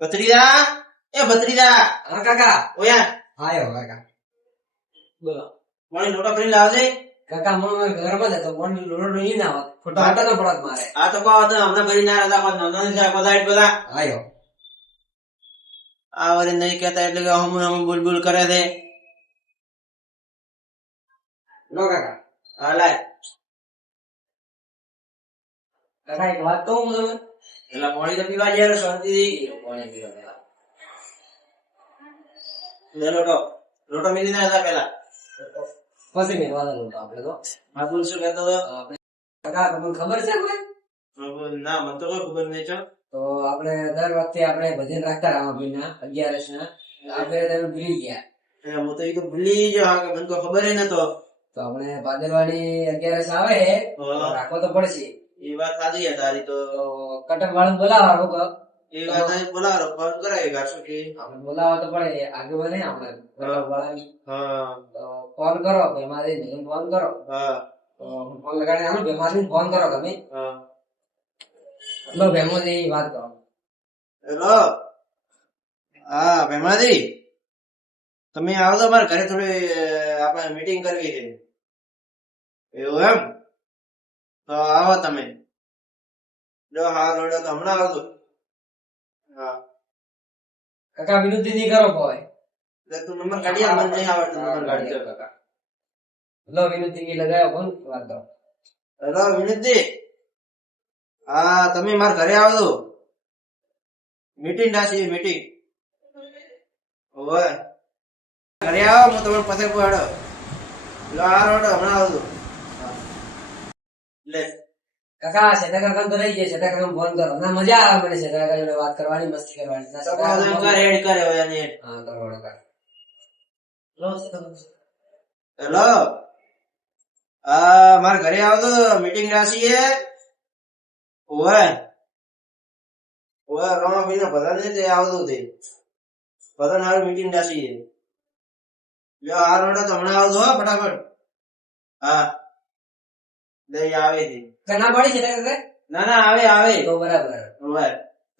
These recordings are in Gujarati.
ભત્રીજા, એ ભત્રીજા, હા કાકા ઓયા આયો કાકા બોલો મારી લોટા ભરીને લાવજે. કાકા મને ઘરમાં જ હતો મને લોડો નહીં ના આવત ફોટો આટા ન પડત મારે આ તો કહો તો હમણાં ભરી ના હતા પણ નંદન છે બધા આયો આ વરે નહીં કહેતા એટલે કે હમ બુલબુલ કરે છે. લો કાકા હા લાય કાકા એક વાત કહું હું તમે એટલે પાણી તો પીવા જાય શાંતિથી. પાણી પીવા પેલા લે લોટો લોટો મેલી ના હતા પેલા પછી મેળવા દઉં આપણે તો હા બોલ શું કહેતો હતો? કાકા તમને ખબર છે આપણે ના મને તો કોઈ ખબર નહીં છો. તો આપણે દર વખતે આપણે ભજન રાખતા રામાભાઈ ના 11 ના આપણે તમે ભૂલી ગયા હું તો એ તો ભૂલી ગયો. હા કે મને તો ખબર નતો. તો આપણે ભાદરવાડી 11 આવે તો રાખવો તો પડશે. એ વાત સાચી છે તારી. તો તો કટક વાળા બોલાવો એ વાત બોલાવો ફોન કરાય ગાશું કે આપણે બોલાવવા તો પડે આગળ નહીં આપણે કટક વાળાની હા તો ફોન કરો ભેમાથી ફોન કરો હા તો ફોન લગાડીને આનું ભેમાથી ફોન કરો તમે હા લો ભેમાથી વાત કરો હેલો હા ભેમાજી તમે આવો તો મારા ઘરે થોડી આપણે મીટિંગ કરવી છે. એવું એમ તો આવો તમે. જો હા રોડો તો હમણાં આવતો. હા કાકા વિનંતી નહીં કરો કોઈ એટલે તું નંબર કાઢી આપ. મને નહીં આવડતું નંબર કાઢી દો. કાકા લો વિનંતી કી લગાવ્યો ફોન વાત કરો હેલો વિનંતી હા તમે મારા ઘરે આવજો. મીટિંગ રાખી મીટિંગ. ઓય ઘરે આવો હું તમને પાસે પહોંચાડો. લો આ રોડો હમણાં આવજો. લે કાકા સેતા કાકા તો રહી જાય સેતા કાકા ફોન કરો ના મજા આવે મને સેતા કાકા જોડે વાત કરવાની મસ્તી કરવાની ના, સેતા કાકા એડ કરે હવે આને. હા કરો કાકા લો સેતા કાકા હેલો મારા ઘરે આવજો મીટિંગ રાખી છે. ઓય ઓય રમાભાઈ ના બધા ને તે આવજો તે બધા ના મીટિંગ રાખી છે. લ્યો આ રોડો તો હમણાં આવજો હો ફટાફટ. હા લઈ આવે છે. ના પડી સેતા કાકા ના ના આવે આવે. તો બરાબર ઓય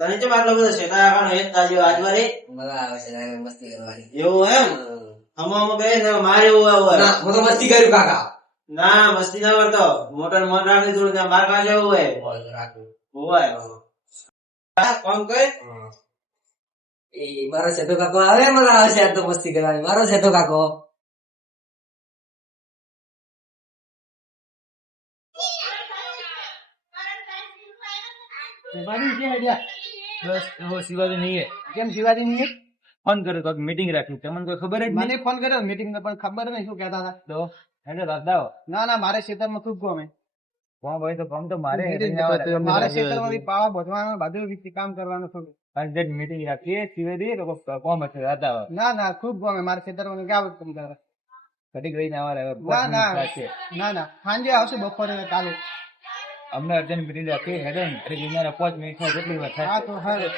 તને કેમ આટલો બધો શેતા આખાનો એક તાજો આજવારે મજા આવે સેતા કાકા મસ્તી કરવાની એવું એમ હમ બે ને મારે એવું હોય. ના હું તો મસ્તી કર્યું કાકા ના મસ્તી ના કરતો. મોટર મન રાખી થોડું ત્યાં બાર કાઢ જવું હોય. બોલ રાખું હોય કોમ કર. એ મારો સેતો કાકો આવે મજા આવે છે આજ તો મસ્તી કરવાની મારો સેતો કાકો શિવાજી નહીં કેમ શિવાજી નહીં ફોન કર્યો તો મીટિંગ રાખી તમને કોઈ ખબર જ મને ફોન કર્યો મીટિંગ પણ ખબર નહીં શું કહેતા હતા તો એટલે દાદા ના ના મારે ખેતરમાં ખૂબ ગમે ભાઈ તો કામ તો મારે ખેતરમાં પાવા બોધવાનું બધું કામ કરવાનું થોડું મીટિંગ રાખીએ શિવાજી તો કોમ હશે દાદા ના ના ખૂબ ગમે મારે ખેતરમાં ક્યાં કામ કરે ઘડીક રહીને આવે ના ના સાંજે આવશે બપોરે કાલે અમને અર્જન્ટ મીટિંગ રાખી હેડે 5 મિનિટમાં જેટલી વાર થાય. હા તો હા લઈ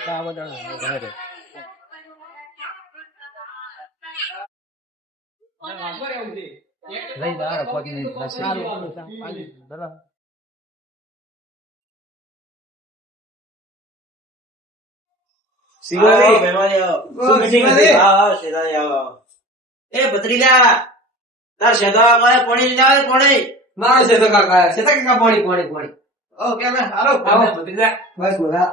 જા 5 મિનિટ થશે. શિવાજી મહેમાન આવો. શું meeting હતી? આવો શેતાજી આવો. એ ભત્રીજા તાર શેતા મારે પાણી લઈને આવે પાણી. મારો સેતો કાકા સેતા કાકા પાણી પાણી પાણી ઓકે મે હાલો આવો ભત્રીજા બસ બોલા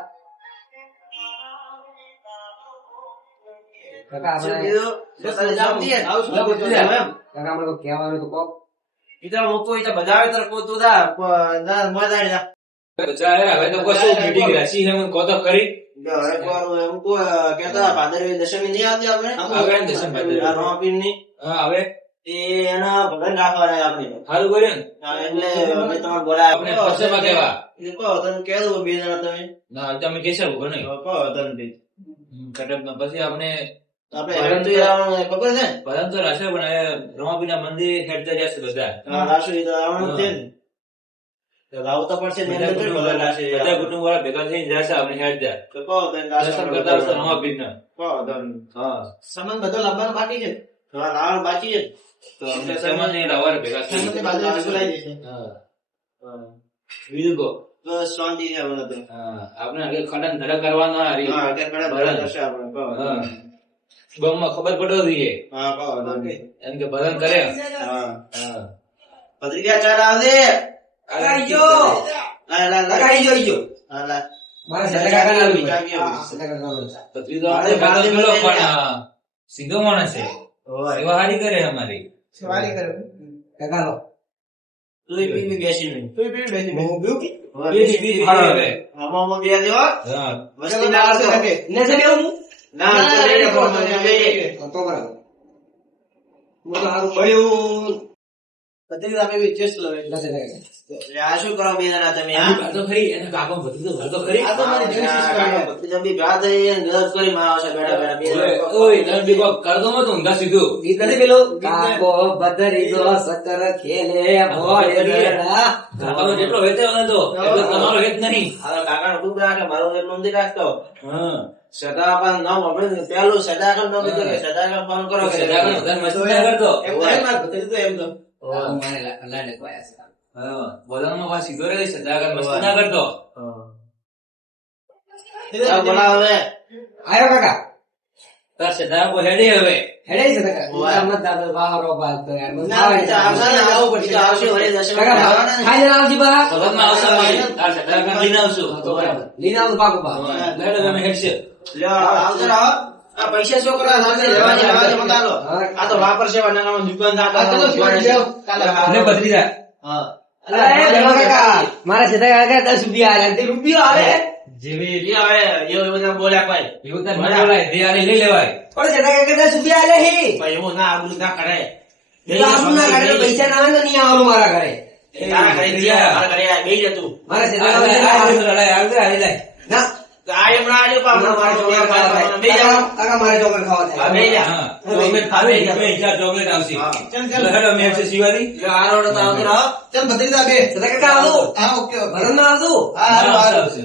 કાકા શું આપણે કીધું? શેતાજી જામતી હે. આવું શું કીધું એમ? કાકા મને કોઈ કહેવાનું તો કોક ઈ તો મૂકો ઈ તો બધા આવે તો તું દા ના મજા આવી જા. હવે તો કશું મીટિંગ રાખી છે મને કહો તો ખરી. જો એક વાર હું કો કહેતા ભાદરવી દશમી નહીં આવતી આપણે આવે ને દશમી ભાદરવી. આ રોમાપીરની હા હવે એ એના ભગવાન રાખવાના આપણે. સારું કર્યું ને હા, એટલે અમે તમારે બોલાયા. આપણે પછીમાં કહેવા. એ કહો તને કહી દઉં બે જણા તમે ના તમે કેસે ઉભો નહીં કહો તને બી. કટકમાં પછી આપણે આપણે હેરાન તો આવવાનું ખબર છે ને? ભજન તો રાશે પણ હવે રમાપીના મંદિર હેડતા જશે બધા. હા, રાશુ એ તો આવવાનું જ છે ને. તો લાવવું તો પડશે ને. એમને થોડી ભગવાન રાશુ એ બધા કુટુંબ વાળા ભેગા થઈને જશે આપણે હેડતા તો કહો તને રાશુ દર્શન કરતા આવશે રમાપીરના. કહો તને. હા સામાન બધો લાવવાનો બાકી છે. હા, લાવવાનું બાકી છે. તો અમને સામાન લઈને આવવાના ભેગા સામાનની થઈને. બાજુમાં વસ્તુ લાવી દેશે. હા બીજું કહો બસ શાંતિ છે હવે તો. હા, આપણે હવે ખડન ધડક કરવાનો હારી. હા, આગળ કડક ભરણ કરશે આપણે. કહો. હા. ગામમાં ખબર પડવી જોઈએ હા, કહો. એમ કે ભરણ કરે. હા. હા. પત્રિકા ચાલ આવજે. કાકા ગયો. લા, લા, લા. કાકા ગયો ગયો. હા, લા. મારા સેટા કાકા ના ચાવી, ચાવી ચાવી. સેટા કાકા નો પત્રી તો આપણે ભેગો પેલો પણ સીધો માણસ છે. હોય. સેવા હારી કરે અમારી. કાકા લો. તું પી બેસી નહીં. હું પીવું કે? હોય, બીજી બીજી હવે. આમાં બે દેવો. હા. વસ્તી ના આવતો. ને છે બેવું હું? ના, તો લઈ લે, ફોન માં બે. તો બરાબર. હું તો હારું મળ્યું. પત્રિકા આપે ચેસ લો એટલે સેટા કાકા. એટલે આ શું કરો બે જણા તમે આ હા? વાતો ખરી એને કાકો ભત્રી તો વાતો ખરી. આ તો મારી જેવી સિસ્ટમ છે. ભત્રીજા બી ભેગા થઈ અને ગરજ કરી માં આવશે બેઠા બેઠા બે જણા. ઓય નર બીકો કરતો મત ઊંધા સીધું. ગીત નથી પેલું કાકો બદરીજો સકર ખેલે ભોળે દરડા. કાકાનો જેટલો વેચે ને તો એટલો તમારો વેચ નહીં. હવે કાકાનો ખૂબ રાખે, મારું એટલું નથી રાખતો. હા. સદાકાન નામ આપણે પેલું સદાકાન નામ લીધું કે સદાકાન ફોન કરો કે સદાકાનો વધારે મસ્તી ના કરતો. મારે લાડે પાયા છે. હા. બોલવામાં પાછો સીધો રહે સદાકાનો મસ્તી ના કરતો. ચાલ બોલાવો હવે. આયો કાકા. તાર સદાકો હેડે હવે. હેડે છે કાકા. મત દાદો બાહરો બાદ કરે. આવશે ને, આવું પડશે. આવશે વળી દસ મિનિટ કાકા આવવાના ને. ખાઈ જરા આવજી બા. સબતમાં આવશે મારી. તાર સદાકા લઈને આવશું. તો બરાબર. લીના આવું પાકું બા. લેડો તમે હેડશે. લ્યો, આવજો રાવ. આ પૈસા છોકરા સાથે લેવા દે, મતાલો. આ તો વાપરશે નકામાં દુકાનદાર અને ભત્રીજા. હા. અરે બેનો કાકા મારા સેટા કાકા 10 રૂપિયા આલ્યા. તે રૂપિયો આવે. જેવી લ્યો હવે, એવું બધા બોલ્યા ભાઈ. એવું તાર ન બોલાય તે આને લઈ લેવાય. પણ સેટા કાકા 10 રૂપિયા આલ્યા હે. ભાઈ એવું ના આવું ના કરાય. તો આપણને ઘરે પૈસા ના આવે તો નહીં આવવાનું મારા ઘરે. તારા ઘરે જ્યાં, મારા ઘરે આ બેહી જા તું. મારા સેટા આ કાકા લડાઈ આવી જાય. ના આ હમણાં આલ્યો પણ હમણાં મારે ચોકલેટ ખાવા ખાવાનું. બેહી જા. કાકા મારે ચોકલેટ ખાવા હા, થાય. બેહી જા. હા. ચોકલેટ ખાવે એટલે બે ચાર ચોકલેટ આવશે. હા. ચાલ હેડો મેં છે શિવાજી. લ્યો, આ રોડ તો આવતો રહો. સેટા કાકા આવજો. ભરતમાં આવજો. આવશે, આવશે.